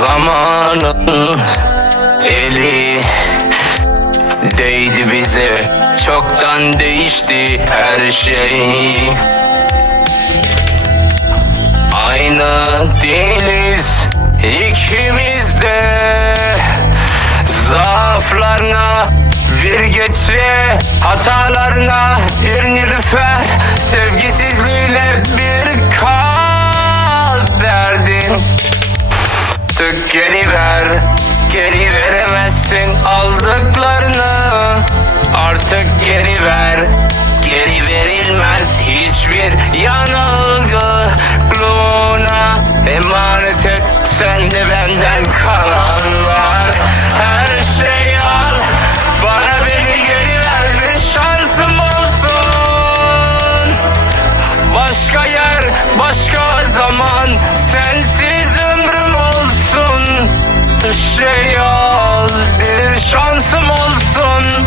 Zamanın eli değdi bize, çoktan değişti her şey. Aynı değiliz ikimiz de. Zaaflarına bir geçe, hatalarına bir nilüfer, sevgisizliğine bir kalp verdin. Tık geri ver, geri veremezsin aldıklarını. Artık geri ver, geri verilmez hiçbir yanılgı. Luna emanet et, sen de benden kalan var. Her şeyi al, bana beni geri ver, bir şansım olsun. Başka yer, başka zaman, sensiz ömrüm olsun. Şey al, bir şansım olsun.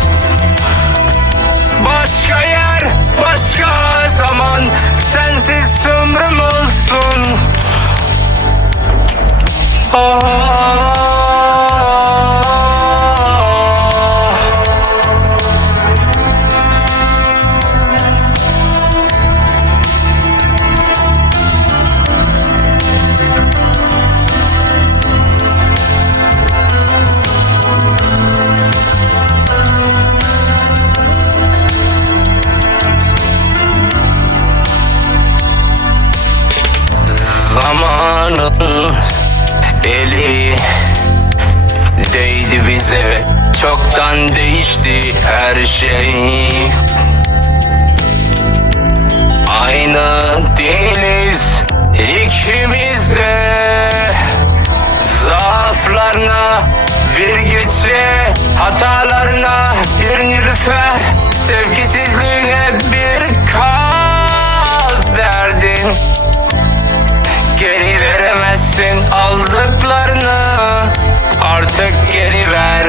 Başka yer, başka zaman, sensiz ömrüm olsun. Zamanın eli değdi bize, çoktan değişti her şey. Aynı değiliz ikimiz de. Zaaflarına bir geçe, hatalarına bir nilüfer, sevgisizliğine bir kalp verdin. Geri veremezsin aldıklarını. Artık geri ver,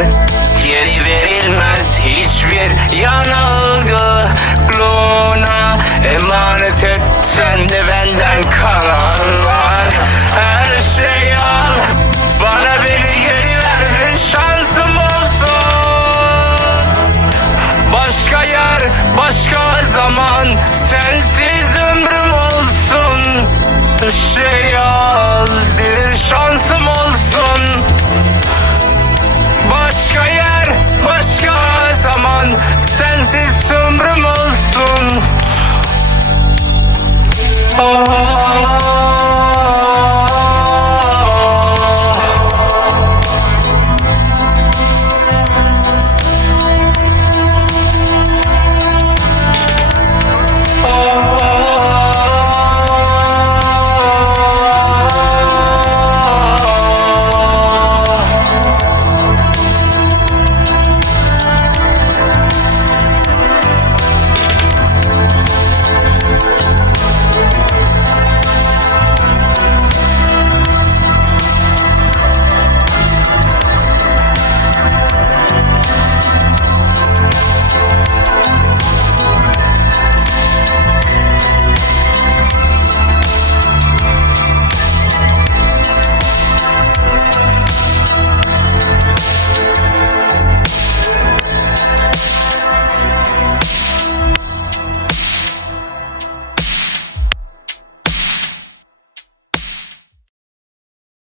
geri verilmez hiçbir yanılgı. Luna emanet et, sen de benden kalan var. Her şeyi al, bana beni geri ver, bir şansım olsun. Başka yer, başka zaman, sensiz ömrüm olsun. Şey al, bir şansım olsun. Başka yer, başka zaman, sensiz ömrüm olsun.